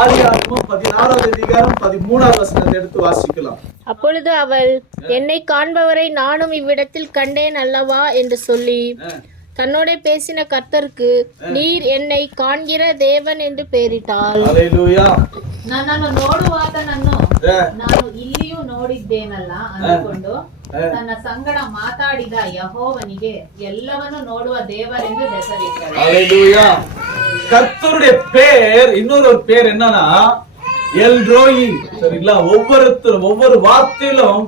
ஆதியாகமம் 16வது அதிகாரம் 13வது வசனத்தை எடுத்து வாசிக்கலாம். அப்பொழுது அவள், என்னை காண்பவரை நானும் இவ்விடத்தில் கண்டேன் அல்லவா என்று சொல்லி தன்னோட பேசின கர்த்தருக்கு நீர் என்னை காண்கிற தேவன் என்று பெயரிட்டாள். ஹல்லேலூயா. ನನ್ನನ್ನು ನೋಡುವಾತನನ್ನು ನಾನು ಇಲ್ಲಿಯೂ ನೋಡಿದ್ದೇನಲ್ಲ ಅಂದುಕೊಂಡು ತನ್ನ ಸಂಗಡ ಮಾತಾಡಿದ ಯೆಹೋವನಿಗೆ ಎಲ್ಲವನ್ನೂ ನೋಡುವ ದೇವರೆಂದು ಹೆಸರಿಟ್ಟಳು. ஹல்லேலூயா. கர்த்தருடைய பேர் இன்னொரு பேர் என்னன்னா எல் ரோயி. சரிங்களா? ஒவ்வொரு வார்த்தையிலும்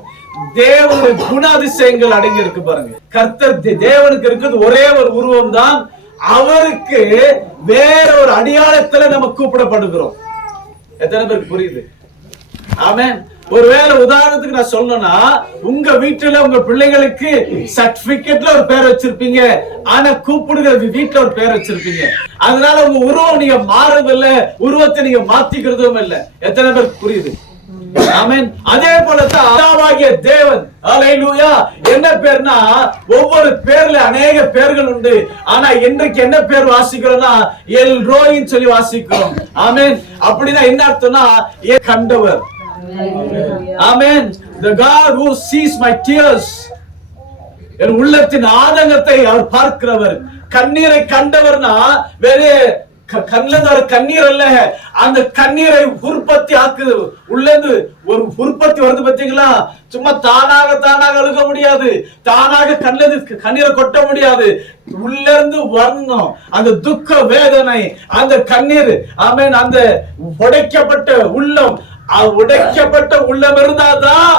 தேவனுடைய குணாதிசயங்கள் அடங்கி இருக்கு பாருங்க. கர்த்தர் தேவனுக்கு இருக்கிறது ஒரே ஒரு உருவம் தான். அவருக்கு வேற ஒரு அடையாளத்துல நம்ம கூப்பிடப்படுகிறோம். எத்தனை பேருக்கு புரியுது? ஆமென். ஒருவேளை உதாரணத்துக்கு நான் சொல்லணும்னா, உங்க வீட்டுல உங்க பிள்ளைகளுக்கு சர்டிபிகேட்ல ஒரு பேர் வச்சிருப்பீங்க, ஆனா கூப்பிடுறது வீட்டுல ஒரு பேர் வச்சிருப்பீங்க. அதனால உங்க உருவம் நீங்க மாறுறதில்ல, உருவத்தை நீங்க மாத்திக்கிறதும் இல்ல. எத்தனை பேருக்கு புரியுது? ஆமென். அதே போலதான் பிதாவாகிய தேவன், ஹல்லேலூயா, என்ன பேர்னா ஒவ்வொரு பேர்ல அநேக பேர்கள் உண்டு. ஆனா இன்றைக்கு என்ன பேர் வாசிக்கிறோம்னா எல் ரோயின்னு சொல்லி வாசிக்கிறோம். ஆமென். அப்படின்னா என்ன அர்த்தம்னா கண்டவர். ஆமென். The God who sees my tears. என் உள்ளத்தின் ஆதங்கத்தை அவர் பார்க்கிறவர். கண்ணீரை கண்டவர்னா வேற கண்ணில் ஒரு கண்ணீர் அல்ல, அந்த கண்ணீரை உற்பத்தி ஆக்குது. உள்ளது ஒரு உற்பத்தி வருது பாத்தீங்களா? சும்மா தானாக அழுக முடியாது, தானாக கண்ணீரை கொட்ட முடியாது. உள்ள இருந்து வரணும் அந்த துக்க வேதனை, அந்த கண்ணீர். ஆமென். அந்த உடைக்கப்பட்ட உள்ளம், உடைக்கப்பட்ட உள்ளம் இருந்தாதான்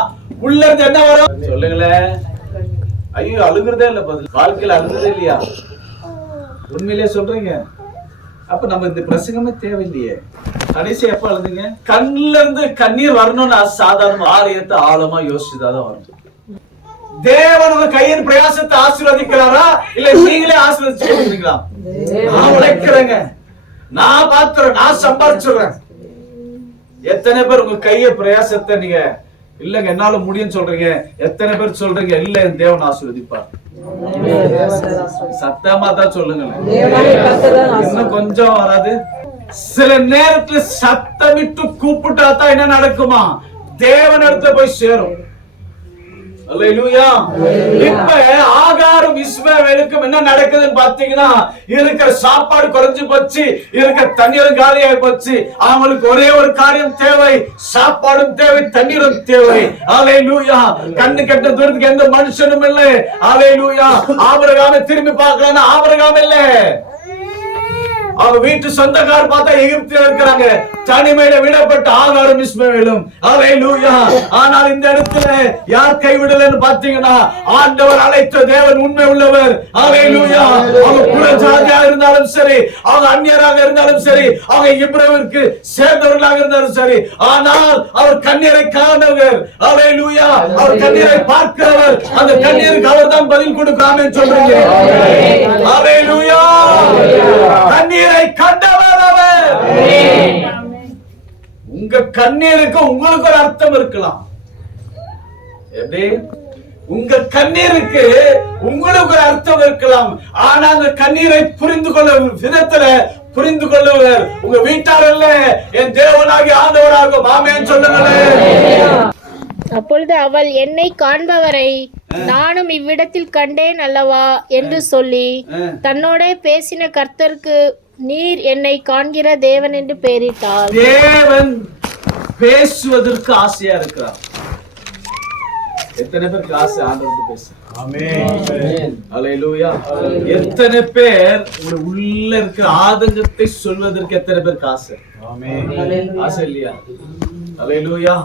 உள்ள இருந்து என்ன வரும் சொல்லுங்களேன். ஐயோ, அழுகுறதே இல்ல, வாழ்க்கையில அழுகுறதே இல்லையா? உண்மையிலேயே சொல்றீங்க? அப்ப நம்ம இந்த பிரசங்கமே தேவையில்லையே. கடைசி எப்ப அழுதுங்க? கண்ணுல இருந்து கண்ணீர் வரணும்னு சாதாரண ஆரியத்தை ஆழமா யோசிச்சுதான் வரும். தேவன் உங்க கையின் பிரயாசத்தை ஆசீர்வதிக்கிறாரா இல்ல நீங்களே ஆசீர்வதிச்சுக்கிறீங்களா? நான் உழைக்கிறேங்க, நான் பாத்துறேன், நான் சம்பாதிச்சுறேன். எத்தனை பேர் உங்க கைய பிரயாசத்தை நீங்க இல்லங்க என்னால முடியும்னு சொல்றீங்க? எத்தனை பேர் சொல்றீங்க இல்ல என் தேவன் ஆசீர்வதிப்பார்? சத்தமா தான் சொல்லுங்களேன். இன்னும் கொஞ்சம் வராது. சில நேரத்துல சத்தமிட்டு கூப்பிட்டா தான் என்ன நடக்குமா? தேவன் இடத்துல போய் சேரும். அல்லேலூயா. இப்ப ஆகாரும் இஸ்மவேலுக்கும் என்ன நடக்குதுன்னு பாத்தீங்கன்னா, இருக்கிற சாப்பாடு குறைஞ்சு போச்சு, இருக்கிற தண்ணீரும் காலியாகி போச்சு. அவங்களுக்கு ஒரே ஒரு காரியம் தேவை, சாப்பாடும் தேவை, தண்ணீரும் தேவை. அல்லேலூயா. கண்ணு கெட்ட தூரத்துக்கு எந்த மனுஷனும் இல்லை. அல்லேலூயா. ஆபிரகாமை திரும்பி பார்க்கலாம்னா ஆபிரகாம் இல்ல. அவங்க வீட்டு சொந்தக்காரர் பார்த்தா எகிப்தில இருக்கிறாங்க. தனிமையில விடப்பட்ட ஆகாரும் இஸ்மவேலும். அல்லேலூயா. ஆனால் இந்த இடத்துல யார் கைவிடலன்னு பாத்தீங்கன்னா, ஆண்டவர் அழைத்த தேவன் உண்மை உள்ளவர். அல்லேலூயா. அவங்க புறஜாதியா இருந்தாலும் சரி, அவங்க அந்நியராக இருந்தாலும் சரி, அவங்க இப்ராஹிமிற்கு சேர்ந்தவர்களாக இருந்தாலும் சரி, ஆனால் அவர் கண்ணீரை காணவர். அல்லேலூயா. அவர் கண்ணீரை பார்க்கிறவர். அந்த கண்ணீருக்கு அவர் தான் பதில் கொடுக்காமன்னு சொல்றீங்க. அல்லேலூயா. கண்ணீரை கண்டவர் அவர். உங்க கண்ணீருக்கு உங்களுக்கு ஒரு அர்த்தம் இருக்கலாம். எப்படி? உங்க கண்ணீருக்கு உங்களுக்கு ஒரு அர்த்தம் இருக்கலாம். ஆனா அந்த கண்ணீரை புரிந்து கொள்ள விதத்துல புரிந்து கொள்ளுவர் உங்க வீட்டார் அல்ல, என் தேவனாகி ஆண்டவராகும். ஆமென் சொல்லுங்களேன். அப்பொழுது அவள், என்னை காண்பவரை நானும் இவ்விடத்தில் கண்டேன் அல்லவா என்று சொல்லி தன்னோட பேசின கர்த்தருக்கு நீர் என்னை காண்கிற தேவன் என்று பெயரிட்டாள். தேவன் பேசுவதற்கு ஆசையா இருக்கிறார். எத்தனை பேருக்கு ஆசை ஆண்டவர்கிட்ட பேச? ஆமென். அல்லேலூயா. எத்தனை பேர் உள்ள இருக்கிற ஆதங்கத்தை சொல்வதற்கு எத்தனை பேருக்கு ஆசை? ஆமென். ஆசை இல்லையா? அல்லேலூயா.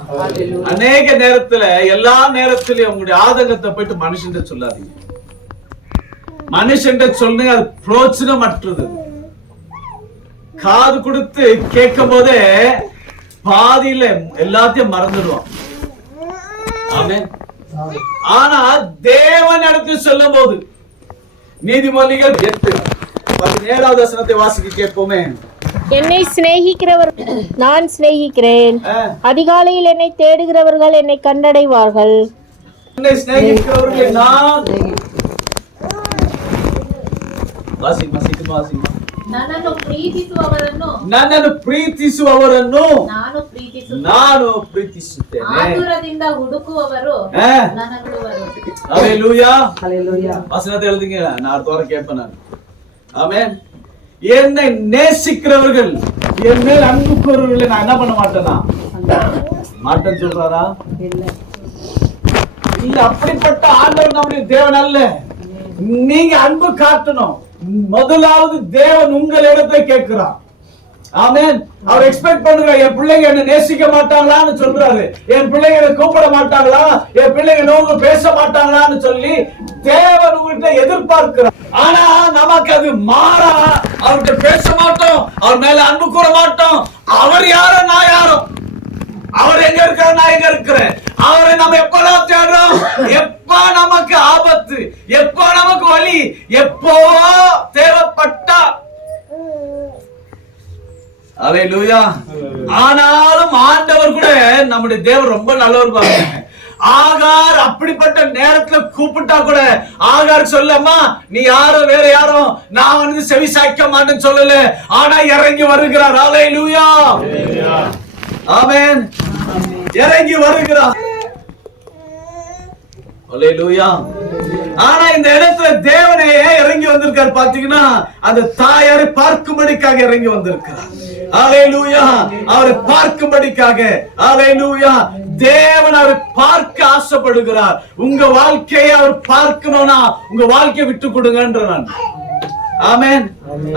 அநேக நேரத்துல எல்லா நேரத்திலயும் உங்களுடைய ஆதங்கத்தை போயிட்டு மனுஷன் சொல்லாதீங்க. மனுஷன் சொல்லுங்க, அது பிரோஜனமற்றது. காது கொடுத்து கேட்கும் போதே பாதியில எல்லாத்தையும் மறந்துடுவான். ஆமென். ஆனா தேவன் இடத்துல சொல்லும் போது நீதிமொழிகள் 8:17 வசனத்தை வாசிக்க கேட்போமே. என்னை சிநேகிக்கிறவர் நான் சிநேகிக்கிறேன், அதிகாலையில் என்னை தேடுகிறவர்கள் என்னை கண்டடைவார்கள். என்னை சிநேகிக்கிறவர்களை நான் வாசிமா ನನ್ನನ್ನು ಪ್ರೀತಿಸುವವರನ್ನು ನಾನು ಪ್ರೀತಿಸುತ್ತೇನೆ. ಆತುರದಿಂದ ಹುಡುಕುವವರು ನನಗುವರು. ஹல்லேலூயா. வசனத்தை எழுதுங்க, நான் அடுத்த வாரம் கேட்பேன் நான். ஆமென். என்னை நேசிக்கிறவர்கள், என் மேல் அன்பு கூறுவர்களை நான் என்ன பண்ண மாட்டேனா? மாட்டேன்னு சொல்றாரா? இல்ல, அப்படிப்பட்ட ஆண்டவர் நம்முடைய தேவன் அல்ல. நீங்க அன்பு காட்டணும். முதலாவது தேவன் உங்களிடத்தை கேட்கிறார். ஆமென். அவர் எக்ஸ்பெக்ட் பண்ணுங்க, என் பிள்ளைங்க என்ன நேசிக்க மாட்டாங்களான்னு சொல்றாரு. என் பிள்ளைங்க என்ன கூப்பிட மாட்டாங்களா, என் பிள்ளைங்க நோங்க பேச மாட்டாங்களான்னு சொல்லி தேவன் உங்கள்கிட்ட எதிர்பார்க்கிறார். ஆனா நமக்கு அது மாறா, அவர்கிட்ட பேச மாட்டோம், அவர் மேல அன்பு கூற மாட்டோம். அவர் யாரோ நான் யாரோ, அவர் எங்க இருக்கிற நான் எங்க இருக்கிறேன். அவரை நம்ம எப்பெல்லாம் தேடுறோம், எப்ப நமக்கு ஆபத்து, எப்ப நமக்கு வலி, எப்போ தேவைப்பட்டா. ஹல்லேலூயா. ஆனாலும் ஆண்டவர் கூட, நம்முடைய தேவன் ரொம்ப நல்லவர் பாருங்க. ஆகார் அப்படிப்பட்ட நேரத்துல கூப்பிட்டா கூட ஆகார் சொல்லம்மா, நீ யாரோ வேற யாரோ, நான் வந்து செவி சாய்க்க மாட்டேன்னு சொல்லல. ஆனா இறங்கி வருகிறார். ஹல்லேலூயா. ஆமென். இறங்கி வருகிறார். ஹல்லேலூயா. ஆனா இந்த இடத்துல தேவனே இறங்கி வந்திருக்கார். பாத்தீங்கன்னா அந்த தாயாரை பார்க்கும்படிக்காக இறங்கி வந்திருக்கிறார். ஹல்லேலூயா. அவரை பார்க்கும்படிக்காக. ஹல்லேலூயா. தேவன் அவரை பார்க்க ஆசைப்படுகிறார். உங்க வாழ்க்கையை அவர் பார்க்கணும்னா உங்க வாழ்க்கையை விட்டு கொடுங்கன்ற நான். ஆமென்.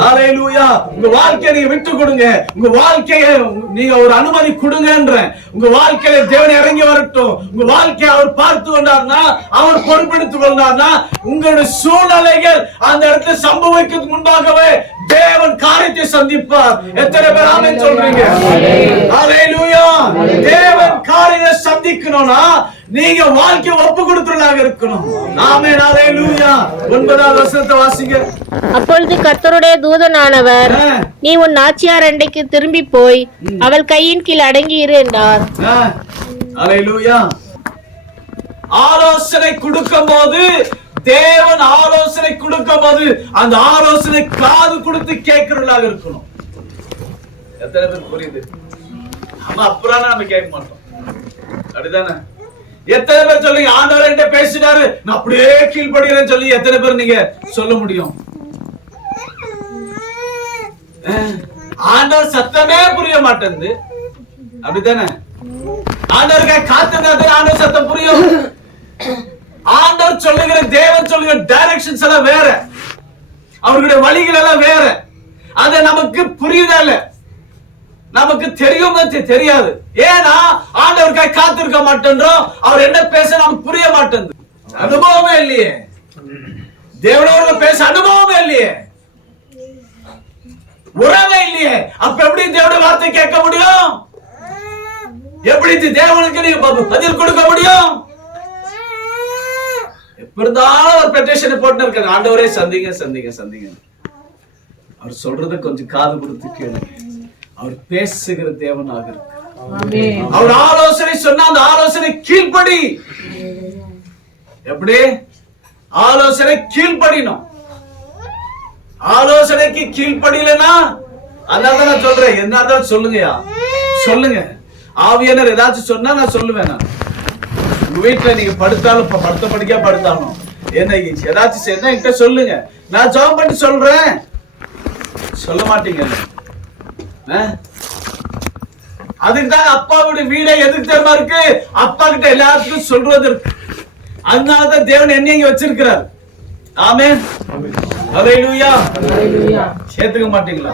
ஹல்லேலூயா. உங்க வாழ்க்கையை நீங்க விட்டு கொடுங்க, உங்க வாழ்க்கையை நீங்க ஒரு அனுமதி கொடுங்கன்ற. உங்க வாழ்க்கையில தேவன் இறங்கி வரட்டும். உங்க வாழ்க்கையை அவர் பார்த்து கொண்டார்னா, அவர் பொறுப்பெடுத்துக் கொண்டார்னா, உங்களுடைய சூழ்நிலைகள் அந்த இடத்துல சம்பவிக்கிறதுக்கு முன்பாகவே தேவன் காரியத்தை சந்திப்பார். எத்தனை பேர் ஆமென் சொல்றீங்க? ஹல்லேலூயா. தேவன் காரியத்தை சந்திக்கணும்னா நீங்க வாழ்க்கையை ஒப்பு கொடுத்துறதாக இருக்கணும். ஆமென். ஹல்லேலூயா. 9வது வசனத்தை வாசிங்க. அப்பொழுது கர்த்தருடைய தூதனானவர், நீ உன் நாச்சியார் அண்டைக்கு திரும்பி போய் அவள் கையின் கீழ் அடங்கி இரு என்றார். ஹல்லேலூயா. ஆலோசனை கொடுக்கும் போது, தேவன் ஆலோசனை கொடுக்கும் போது அந்த ஆலோசனை காது கொடுத்து கேட்கிறவர்களாக இருக்கணும். எத்தனை பேர் புரியுது? நம்ம அப்புறம் நம்ம கேட்க மாட்டோம், அப்படிதானே? எத்தனை பேர் சொல்லுங்க, ஆண்டவர் என்கிட்ட பேசினாரு, நான் அப்படியே கீழ்படுகிறேன்னு சொல்லி எத்தனை பேர் நீங்க சொல்ல முடியும்? ஆண்டவர் சத்தமே புரிய மாட்டேங்குது, அப்படித்தானே? ஆண்டவருக்காக காத்திருந்தா ஆண்டவர் சத்தம் புரியும். ஆண்டவர் சொல்லுகிற, தேவன் சொல்லுகிற டைரக்ஷன்ஸ் எல்லாம் வேற, அவர்களுடைய வழிகள் எல்லாம் வேற. அது நமக்கு புரியுதல்ல, நமக்கு தெரியும் தெரியாது. ஏன்னா ஆண்டவருக்காக காத்திருக்க மாட்டேன்றோம், அவர் என்ன பேச நமக்கு புரிய மாட்டேங்குது. அனுபவமே இல்லையே, தேவனோட பேச அனுபவமே இல்லையே, உறவே இல்லையே. அப்ப எப்படி தேவனுடைய வார்த்தை கேட்க முடியும்? எப்படி தேவனுக்கு நீங்க பதில் கொடுக்க முடியும்? எப்ப இருந்தாலும் ஒரு பெட்டிஷன் போட்டு இருக்காங்க, ஆண்டவரே சந்திங்க சந்திங்க சந்திங்க. அவர் சொல்றத கொஞ்சம் காது கொடுத்து கேளுங்க. அவர் பேசுகிற தேவனாக இருக்கு. அவர் ஆலோசனை சொன்னா அந்த ஆலோசனை கீழ்ப்படி. எப்படி ஆலோசனை கீழ்ப்படினும். ஆலோசனைக்கு கீழ்ப்படியலனா, அதனால நான் சொல்றேன், என்ன இருந்தாலும் சொல்லுங்கயா, சொல்லுங்க. ஆவியானவர் ஏதாச்சும் சொன்னா நான் சொல்லுவேன். நான் உங்க வீட்டுல நீங்க படுத்தாலும் படுத்த படிக்கா படுத்தாலும் என்ன ஏதாச்சும் என்ன என்கிட்ட சொல்லுங்க, நான் ஜெபம் பண்ணி சொல்றேன். சொல்ல மாட்டீங்க. அதுக்குதான் அப்பாவுடைய வீடே எதுக்கு தெரியுமா இருக்கு? அப்பா கிட்ட எல்லாத்துக்கும் சொல்றது இருக்கு. அதனாலதான் தேவன் என்ன இங்க வச்சிருக்கிறார். ஆமென். ஹல்லேலூயா. சேர்த்துக்க மாட்டீங்களா?